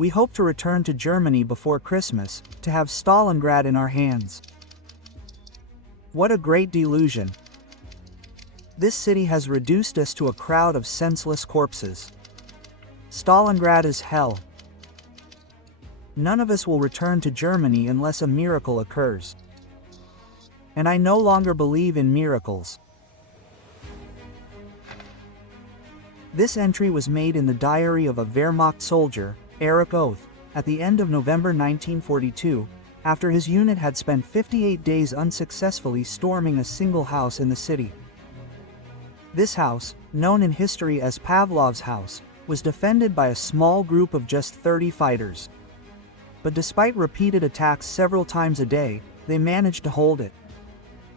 We hope to return to Germany before Christmas, to have Stalingrad in our hands. What a great delusion. This city has reduced us to a crowd of senseless corpses. Stalingrad is hell. None of us will return to Germany unless a miracle occurs. And I no longer believe in miracles. This entry was made in the diary of a Wehrmacht soldier, ERC20, at the end of November 1942, after his unit had spent 58 days unsuccessfully storming a single house in the city. This house, known in history as Pavlov's house, was defended by a small group of just 30 fighters. But despite repeated attacks several times a day, they managed to hold it.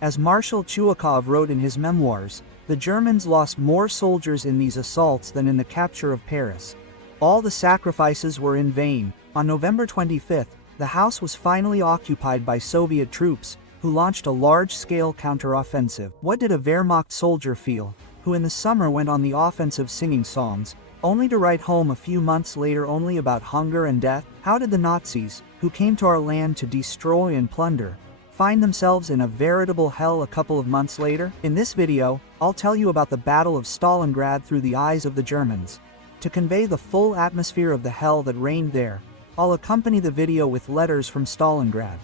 As Marshal Chuikov wrote in his memoirs, the Germans lost more soldiers in these assaults than in the capture of Paris. All the sacrifices were in vain. On November 25, the house was finally occupied by Soviet troops, who launched a large-scale counteroffensive. What did a Wehrmacht soldier feel, who in the summer went on the offensive singing songs, only to write home a few months later only about hunger and death? How did the Nazis, who came to our land to destroy and plunder, find themselves in a veritable hell a couple of months later? In this video, I'll tell you about the Battle of Stalingrad through the eyes of the Germans. To convey the full atmosphere of the hell that reigned there, I'll accompany the video with letters from Stalingrad.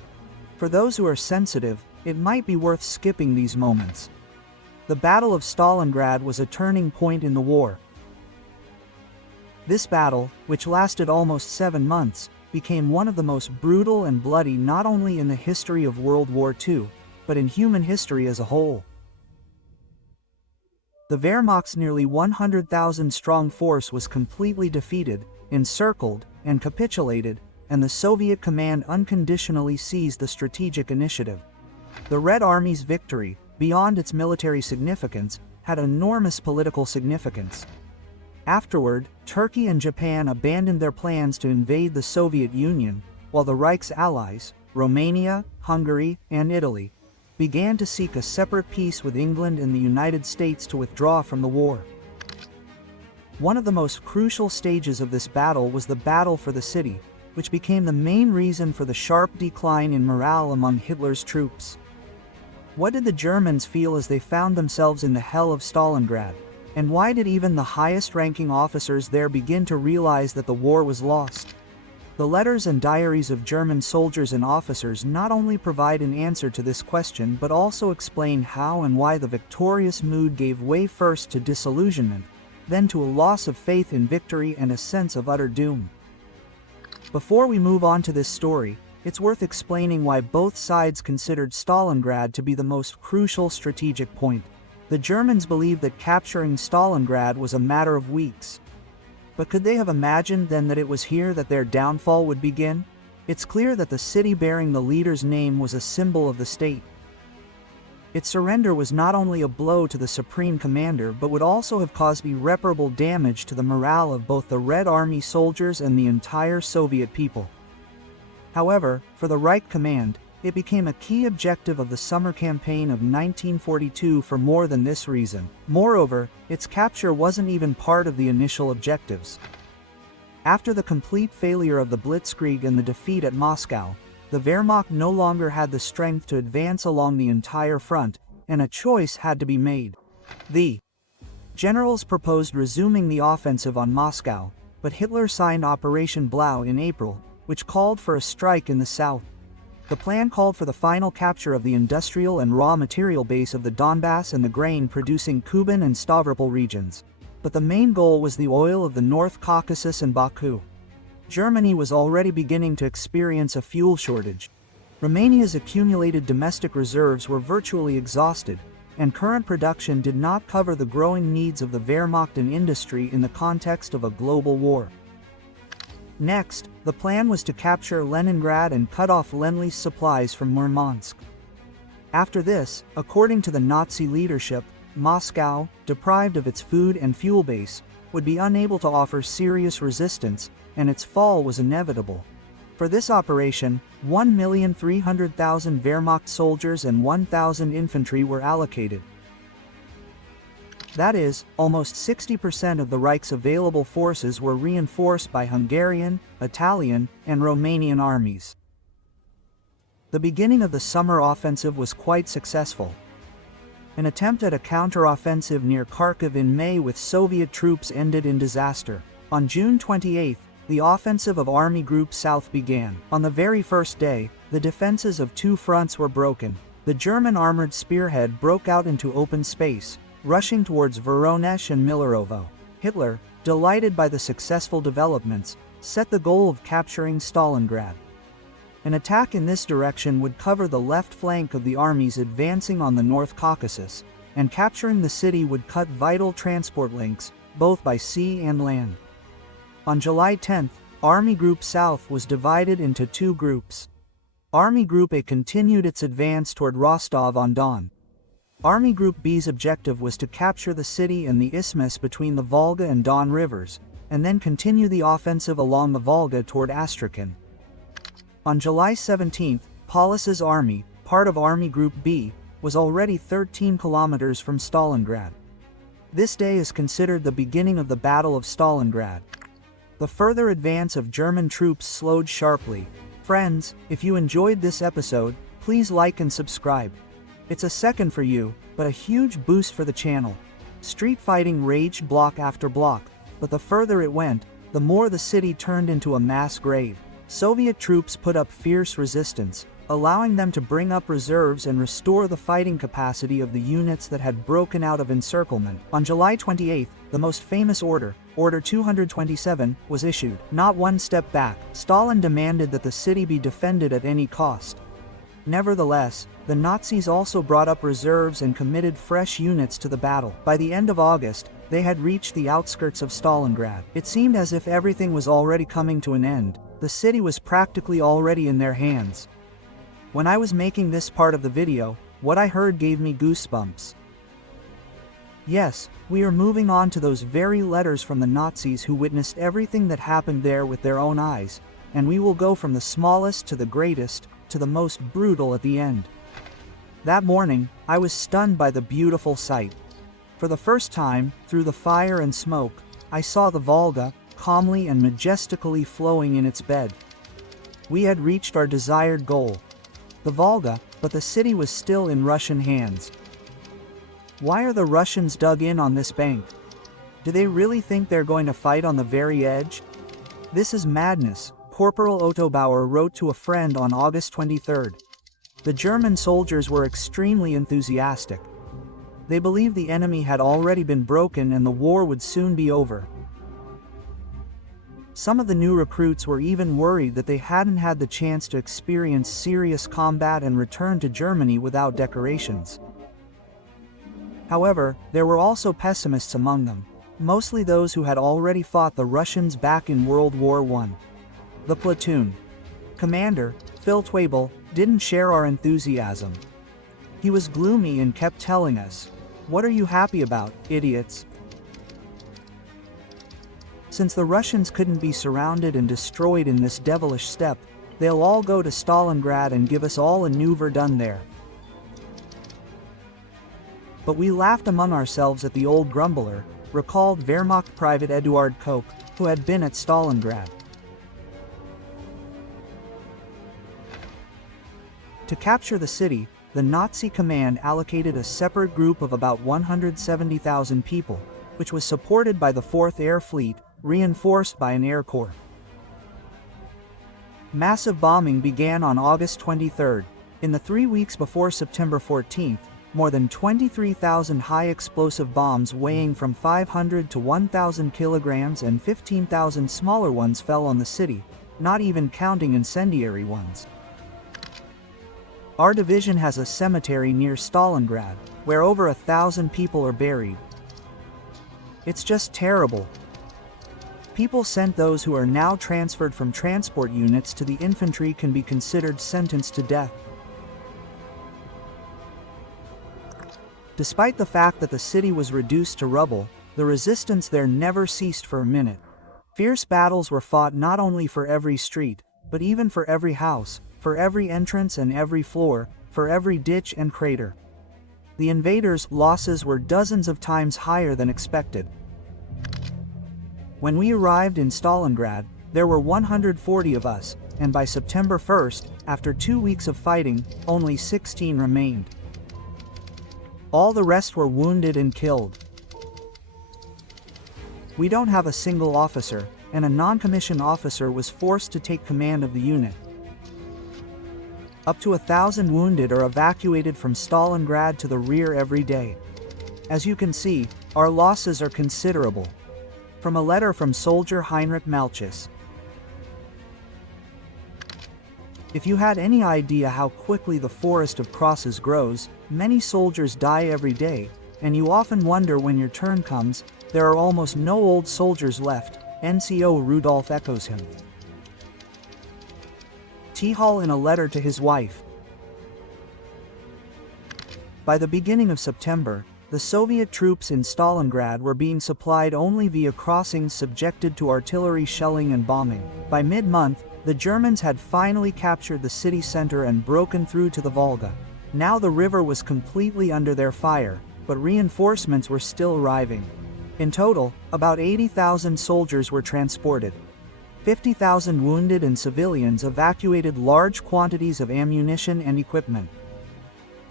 For those who are sensitive, it might be worth skipping these moments. The Battle of Stalingrad was a turning point in the war. This battle, which lasted almost 7 months, became one of the most brutal and bloody not only in the history of World War II, but in human history as a whole. The Wehrmacht's nearly 100,000-strong force was completely defeated, encircled, and capitulated, and the Soviet command unconditionally seized the strategic initiative. The Red Army's victory, beyond its military significance, had enormous political significance. Afterward, Turkey and Japan abandoned their plans to invade the Soviet Union, while the Reich's allies, Romania, Hungary, and Italy, began to seek a separate peace with England and the United States to withdraw from the war. One of the most crucial stages of this battle was the battle for the city, which became the main reason for the sharp decline in morale among Hitler's troops. What did the Germans feel as they found themselves in the hell of Stalingrad? And why did even the highest-ranking officers there begin to realize that the war was lost? The letters and diaries of German soldiers and officers not only provide an answer to this question but also explain how and why the victorious mood gave way first to disillusionment, then to a loss of faith in victory and a sense of utter doom. Before we move on to this story, it's worth explaining why both sides considered Stalingrad to be the most crucial strategic point. The Germans believed that capturing Stalingrad was a matter of weeks. But could they have imagined then that it was here that their downfall would begin? It's clear that the city bearing the leader's name was a symbol of the state. Its surrender was not only a blow to the supreme commander but would also have caused irreparable damage to the morale of both the Red Army soldiers and the entire Soviet people. However, for the Reich Command, it became a key objective of the summer campaign of 1942 for more than this reason. Moreover, its capture wasn't even part of the initial objectives. After the complete failure of the Blitzkrieg and the defeat at Moscow, the Wehrmacht no longer had the strength to advance along the entire front, and a choice had to be made. The generals proposed resuming the offensive on Moscow, but Hitler signed Operation Blau in April, which called for a strike in the south. The plan called for the final capture of the industrial and raw material base of the Donbass and the grain-producing Kuban and Stavropol regions. But the main goal was the oil of the North Caucasus and Baku. Germany was already beginning to experience a fuel shortage. Romania's accumulated domestic reserves were virtually exhausted, and current production did not cover the growing needs of the Wehrmacht and industry in the context of a global war. Next, the plan was to capture Leningrad and cut off Lend-Lease supplies from Murmansk. After this, according to the Nazi leadership, Moscow, deprived of its food and fuel base, would be unable to offer serious resistance, and its fall was inevitable. For this operation, 1,300,000 Wehrmacht soldiers and 1,000 infantry were allocated. That is, almost 60% of the Reich's available forces were reinforced by Hungarian, Italian, and Romanian armies. The beginning of the summer offensive was quite successful. An attempt at a counter-offensive near Kharkiv in May with Soviet troops ended in disaster. On June 28, the offensive of Army Group South began. On the very first day, the defenses of two fronts were broken. The German armored spearhead broke out into open space, rushing towards Voronezh and Milerovo. Hitler, delighted by the successful developments, set the goal of capturing Stalingrad. An attack in this direction would cover the left flank of the armies advancing on the North Caucasus, and capturing the city would cut vital transport links, both by sea and land. On July 10, Army Group South was divided into two groups. Army Group A continued its advance toward Rostov-on-Don. Army Group B's objective was to capture the city and the isthmus between the Volga and Don rivers, and then continue the offensive along the Volga toward Astrakhan. On July 17, Paulus's army, part of Army Group B, was already 13 kilometers from Stalingrad. This day is considered the beginning of the Battle of Stalingrad. The further advance of German troops slowed sharply. Friends, if you enjoyed this episode, please like and subscribe. It's a second for you, but a huge boost for the channel. Street fighting raged block after block, but the further it went, the more the city turned into a mass grave. Soviet troops put up fierce resistance, allowing them to bring up reserves and restore the fighting capacity of the units that had broken out of encirclement. On July 28, the most famous order, Order 227, was issued. Not one step back, Stalin demanded that the city be defended at any cost. Nevertheless, the Nazis also brought up reserves and committed fresh units to the battle. By the end of August, they had reached the outskirts of Stalingrad. It seemed as if everything was already coming to an end. The city was practically already in their hands. When I was making this part of the video, what I heard gave me goosebumps. Yes, we are moving on to those very letters from the Nazis who witnessed everything that happened there with their own eyes, and we will go from the smallest to the greatest, to the most brutal at the end. That morning, I was stunned by the beautiful sight. For the first time, through the fire and smoke, I saw the Volga, calmly and majestically flowing in its bed. We had reached our desired goal. The Volga, but the city was still in Russian hands. Why are the Russians dug in on this bank? Do they really think they're going to fight on the very edge? This is madness, Corporal Otto Bauer wrote to a friend on August 23. The German soldiers were extremely enthusiastic. They believed the enemy had already been broken and the war would soon be over. Some of the new recruits were even worried that they hadn't had the chance to experience serious combat and return to Germany without decorations. However, there were also pessimists among them, mostly those who had already fought the Russians back in World War I. The platoon commander, Phil Twable, didn't share our enthusiasm. He was gloomy and kept telling us, "What are you happy about, idiots?" Since the Russians couldn't be surrounded and destroyed in this devilish steppe, they'll all go to Stalingrad and give us all a new Verdun there. But we laughed among ourselves at the old grumbler, recalled Wehrmacht Private Eduard Koch, who had been at Stalingrad. To capture the city, the Nazi command allocated a separate group of about 170,000 people, which was supported by the 4th Air Fleet, reinforced by an air corps. Massive bombing began on August 23. In the 3 weeks before September 14, more than 23,000 high-explosive bombs weighing from 500 to 1,000 kilograms and 15,000 smaller ones fell on the city, not even counting incendiary ones. Our division has a cemetery near Stalingrad, where over 1,000 people are buried. It's just terrible. People sent those who are now transferred from transport units to the infantry can be considered sentenced to death. Despite the fact that the city was reduced to rubble, the resistance there never ceased for a minute. Fierce battles were fought not only for every street, but even for every house, for every entrance and every floor, for every ditch and crater. The invaders' losses were dozens of times higher than expected. When we arrived in Stalingrad, there were 140 of us, and by September 1st, after 2 weeks of fighting, only 16 remained. All the rest were wounded and killed. We don't have a single officer, and a non-commissioned officer was forced to take command of the unit. Up to 1,000 wounded are evacuated from Stalingrad to the rear every day. As you can see, our losses are considerable. From a letter from soldier Heinrich Malchus. If you had any idea how quickly the forest of crosses grows, many soldiers die every day, and you often wonder when your turn comes, there are almost no old soldiers left, NCO Rudolf echoes him. T. Hall in a letter to his wife. By the beginning of September, the Soviet troops in Stalingrad were being supplied only via crossings subjected to artillery shelling and bombing. By mid-month, the Germans had finally captured the city center and broken through to the Volga. Now the river was completely under their fire, but reinforcements were still arriving. In total, about 80,000 soldiers were transported. 50,000 wounded and civilians evacuated large quantities of ammunition and equipment.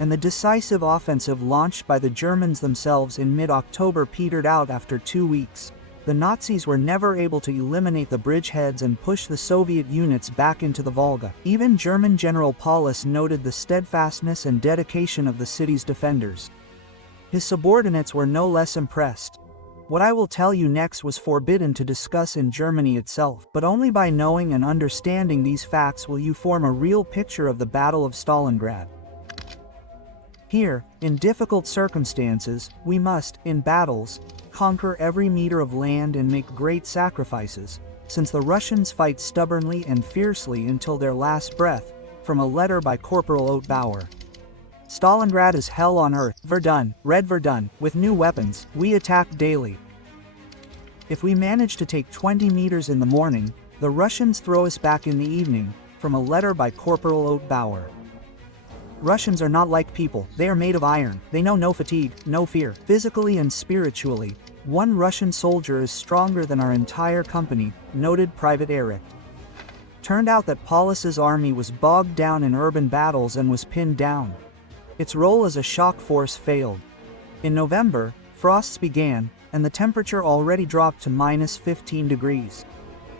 And the decisive offensive launched by the Germans themselves in mid-October petered out after 2 weeks. The Nazis were never able to eliminate the bridgeheads and push the Soviet units back into the Volga. Even German General Paulus noted the steadfastness and dedication of the city's defenders. His subordinates were no less impressed. What I will tell you next was forbidden to discuss in Germany itself, but only by knowing and understanding these facts will you form a real picture of the Battle of Stalingrad. Here, in difficult circumstances, we must, in battles, conquer every meter of land and make great sacrifices, since the Russians fight stubbornly and fiercely until their last breath, from a letter by Corporal Ottbauer. Stalingrad is hell on earth. Verdun, Red Verdun, with new weapons, we attack daily. If we manage to take 20 meters in the morning, the Russians throw us back in the evening, from a letter by Corporal Ottbauer. Russians are not like people, they are made of iron, they know no fatigue, no fear. Physically and spiritually, one Russian soldier is stronger than our entire company, noted Private Eric. Turned out that Paulus's army was bogged down in urban battles and was pinned down. Its role as a shock force failed. In November, frosts began, and the temperature already dropped to -15 degrees.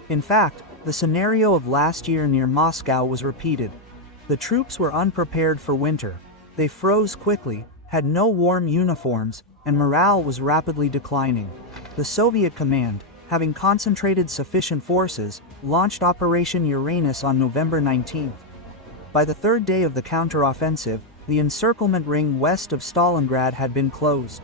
In fact, the scenario of last year near Moscow was repeated. The troops were unprepared for winter. They froze quickly, had no warm uniforms, and morale was rapidly declining. The Soviet command, having concentrated sufficient forces, launched Operation Uranus on November 19. By the third day of the counteroffensive, the encirclement ring west of Stalingrad had been closed.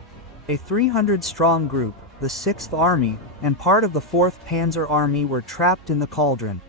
A 300-strong group, the 6th Army, and part of the 4th Panzer Army were trapped in the cauldron.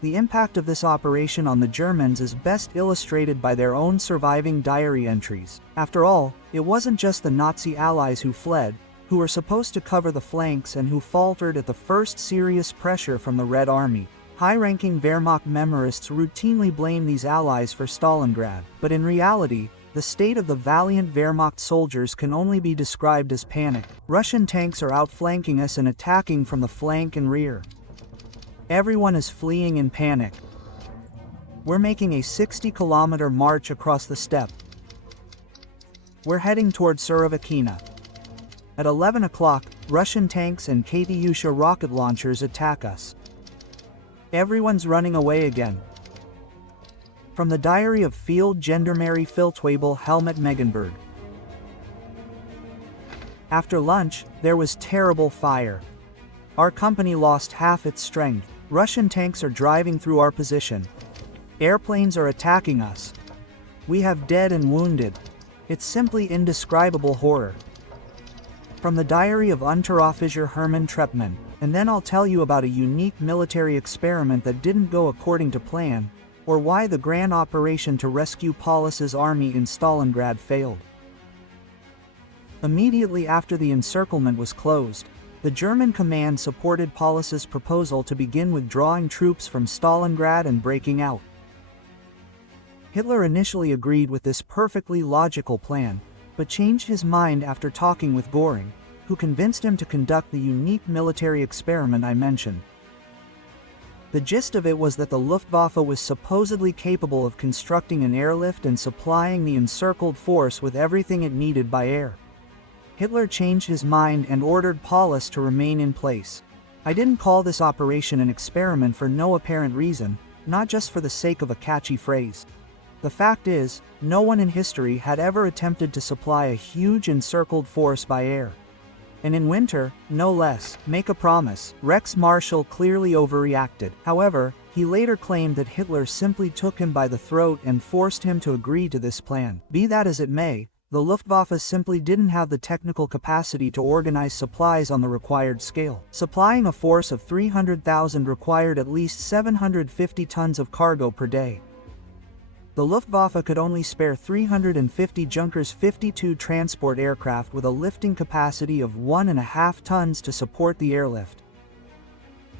The impact of this operation on the Germans is best illustrated by their own surviving diary entries. After all, it wasn't just the Nazi allies who fled, who were supposed to cover the flanks and who faltered at the first serious pressure from the Red Army. High-ranking Wehrmacht memorists routinely blame these allies for Stalingrad, but in reality, the state of the valiant Wehrmacht soldiers can only be described as panic. Russian tanks are outflanking us and attacking from the flank and rear. Everyone is fleeing in panic. We're making a 60-kilometer march across the steppe. We're heading toward Surovikina. At 11 o'clock, Russian tanks and Katyusha rocket launchers attack us. Everyone's running away again. From the diary of Field Gendarmerie Feldwebel Helmut Megenberg. After lunch, there was terrible fire. Our company lost half its strength. Russian tanks are driving through our position. Airplanes are attacking us. We have dead and wounded. It's simply indescribable horror. From the diary of Unteroffizier Hermann Treppmann. And then I'll tell you about a unique military experiment that didn't go according to plan, or why the grand operation to rescue Paulus's army in Stalingrad failed. Immediately after the encirclement was closed, the German command supported Paulus's proposal to begin withdrawing troops from Stalingrad and breaking out. Hitler initially agreed with this perfectly logical plan, but changed his mind after talking with Göring, who convinced him to conduct the unique military experiment I mentioned. The gist of it was that the Luftwaffe was supposedly capable of constructing an airlift and supplying the encircled force with everything it needed by air. Hitler changed his mind and ordered Paulus to remain in place. I didn't call this operation an experiment for no apparent reason, not just for the sake of a catchy phrase. The fact is, no one in history had ever attempted to supply a huge encircled force by air. And in winter, no less, make a promise, Rex Marshall clearly overreacted. However, he later claimed that Hitler simply took him by the throat and forced him to agree to this plan. Be that as it may, the Luftwaffe simply didn't have the technical capacity to organize supplies on the required scale. Supplying a force of 300,000 required at least 750 tons of cargo per day. The Luftwaffe could only spare 350 Junkers 52 transport aircraft with a lifting capacity of 1.5 tons to support the airlift.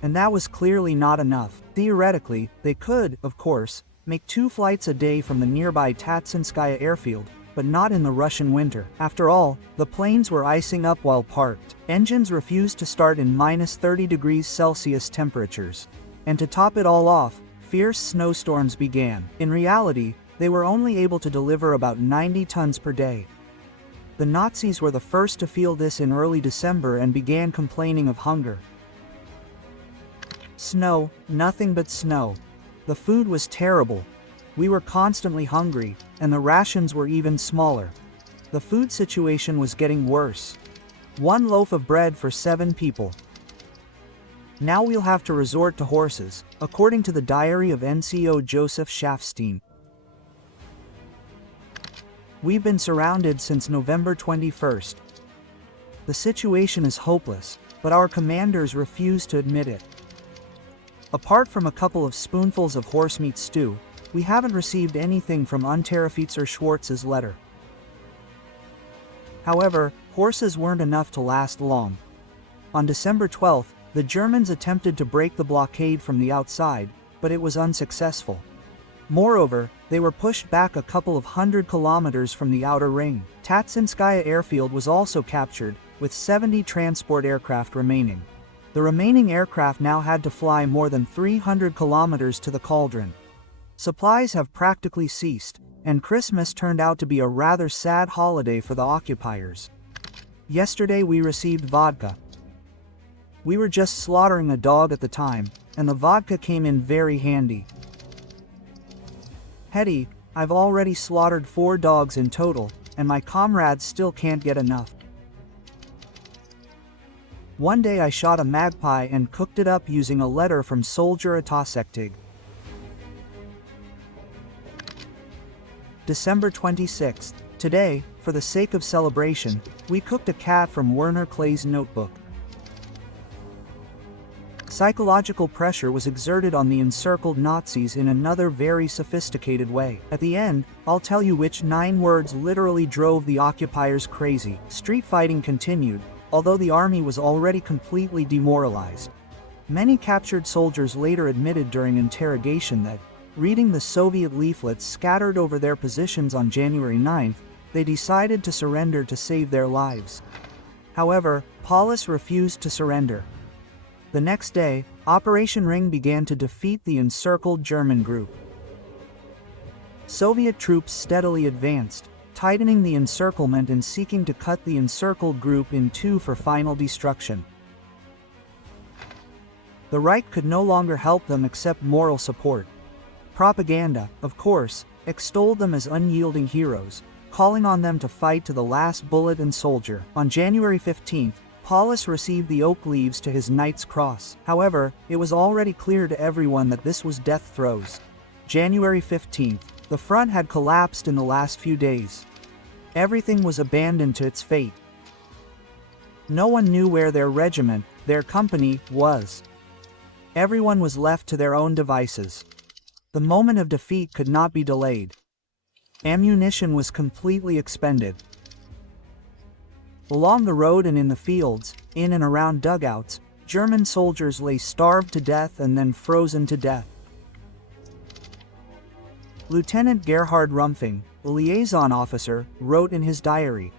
And that was clearly not enough. Theoretically, they could, of course, make 2 flights a day from the nearby Tatsinskaya airfield, but not in the Russian winter. After all, the planes were icing up while parked. Engines refused to start in -30°C temperatures. And to top it all off, fierce snowstorms began. In reality, they were only able to deliver about 90 tons per day. The Nazis were the first to feel this in early December and began complaining of hunger. Snow, nothing but snow. The food was terrible. We were constantly hungry, and the rations were even smaller. The food situation was getting worse. 1 loaf of bread for 7 people. Now we'll have to resort to horses, according to the diary of NCO Joseph Schafstein. We've been surrounded since November 21st. The situation is hopeless, but our commanders refuse to admit it. Apart from a couple of spoonfuls of horsemeat stew, we haven't received anything from Unteroffizier Schwartz's letter. However, horses weren't enough to last long. On December 12th, the Germans attempted to break the blockade from the outside, but it was unsuccessful. Moreover, they were pushed back a couple of 100 kilometers from the outer ring. Tatsinskaya airfield was also captured, with 70 transport aircraft remaining. The remaining aircraft now had to fly more than 300 kilometers to the cauldron. Supplies have practically ceased, and Christmas turned out to be a rather sad holiday for the occupiers. Yesterday we received vodka. We were just slaughtering a dog at the time, and the vodka came in very handy. Hetty, I've already slaughtered 4 dogs in total, and my comrades still can't get enough. One day I shot a magpie and cooked it up using a letter from Soldier Atasektig. December 26th. Today, for the sake of celebration, we cooked a cat from Werner Klay's notebook. Psychological pressure was exerted on the encircled Nazis in another very sophisticated way. At the end, I'll tell you which 9 words literally drove the occupiers crazy. Street fighting continued, although the army was already completely demoralized. Many captured soldiers later admitted during interrogation that, reading the Soviet leaflets scattered over their positions on January 9th, they decided to surrender to save their lives. However, Paulus refused to surrender. The next day, Operation Ring began to defeat the encircled German group. Soviet troops steadily advanced, tightening the encirclement and seeking to cut the encircled group in 2 for final destruction. The Reich could no longer help them except moral support. Propaganda, of course, extolled them as unyielding heroes, calling on them to fight to the last bullet and soldier. On January 15th, Paulus received the oak leaves to his Knight's Cross. However, it was already clear to everyone that this was death throes. January 15th, the front had collapsed in the last few days. Everything was abandoned to its fate. No one knew where their regiment, their company, was. Everyone was left to their own devices. The moment of defeat could not be delayed. Ammunition was completely expended. Along the road and in the fields, in and around dugouts, German soldiers lay starved to death and then frozen to death. Lieutenant Gerhard Rumpfing, a liaison officer, wrote in his diary.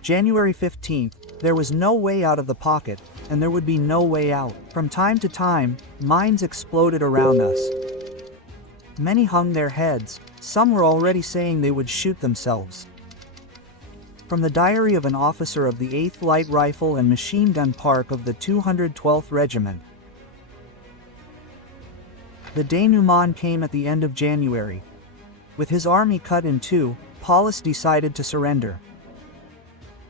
January 15th, there was no way out of the pocket, and there would be no way out. From time to time, mines exploded around us. Many hung their heads, some were already saying they would shoot themselves. From the diary of an officer of the 8th Light Rifle and Machine Gun Park of the 212th Regiment. The denouement came at the end of January. With his army cut in two, Paulus decided to surrender.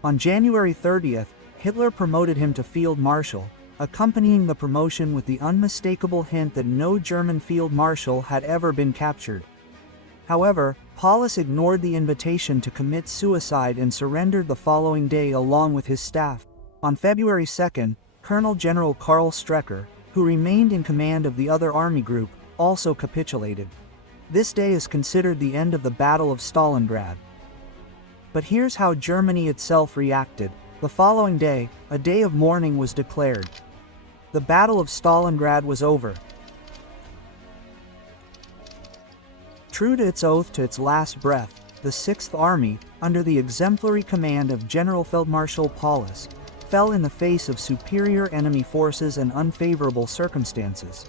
On January 30th, Hitler promoted him to Field Marshal, accompanying the promotion with the unmistakable hint that no German Field Marshal had ever been captured. However, Paulus ignored the invitation to commit suicide and surrendered the following day along with his staff. On February 2nd, Colonel General Karl Strecker, who remained in command of the other army group, also capitulated. This day is considered the end of the Battle of Stalingrad. But here's how Germany itself reacted. The following day, a day of mourning was declared. The Battle of Stalingrad was over. True to its oath to its last breath, the 6th Army, under the exemplary command of Generalfeldmarschall Paulus, fell in the face of superior enemy forces and unfavorable circumstances.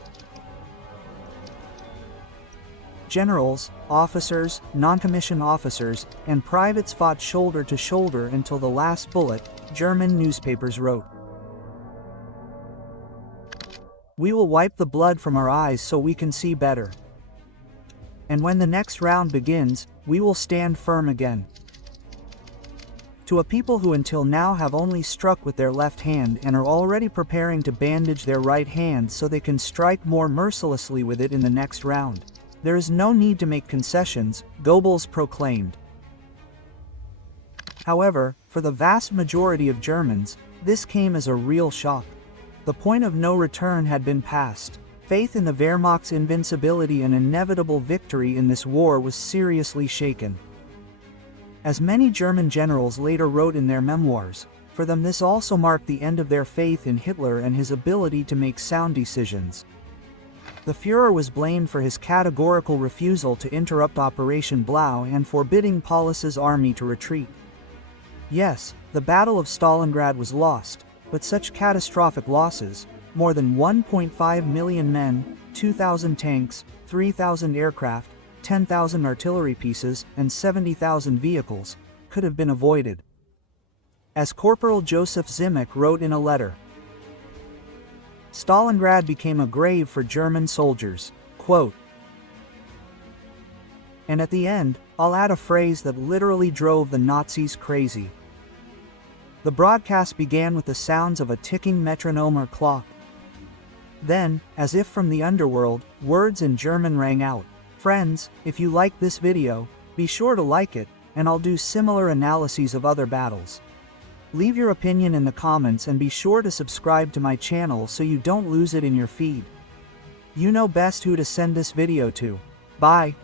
Generals, officers, non-commissioned officers, and privates fought shoulder to shoulder until the last bullet, German newspapers wrote. "We will wipe the blood from our eyes so we can see better. And when the next round begins, we will stand firm again." To a people who until now have only struck with their left hand and are already preparing to bandage their right hand so they can strike more mercilessly with it in the next round, there is no need to make concessions, Goebbels proclaimed. However, for the vast majority of Germans, this came as a real shock. The point of no return had been passed. Faith in the Wehrmacht's invincibility and inevitable victory in this war was seriously shaken. As many German generals later wrote in their memoirs, for them this also marked the end of their faith in Hitler and his ability to make sound decisions. The Führer was blamed for his categorical refusal to interrupt Operation Blau and forbidding Paulus's army to retreat. Yes, the Battle of Stalingrad was lost, but such catastrophic losses, more than 1.5 million men, 2,000 tanks, 3,000 aircraft, 10,000 artillery pieces, and 70,000 vehicles, could have been avoided. As Corporal Joseph Zimek wrote in a letter, Stalingrad became a grave for German soldiers, quote. And at the end, I'll add a phrase that literally drove the Nazis crazy. The broadcast began with the sounds of a ticking metronome or clock. Then, as if from the underworld, words in German rang out. Friends, if you like this video, be sure to like it, and I'll do similar analyses of other battles. Leave your opinion in the comments and be sure to subscribe to my channel so you don't lose it in your feed. You know best who to send this video to. Bye.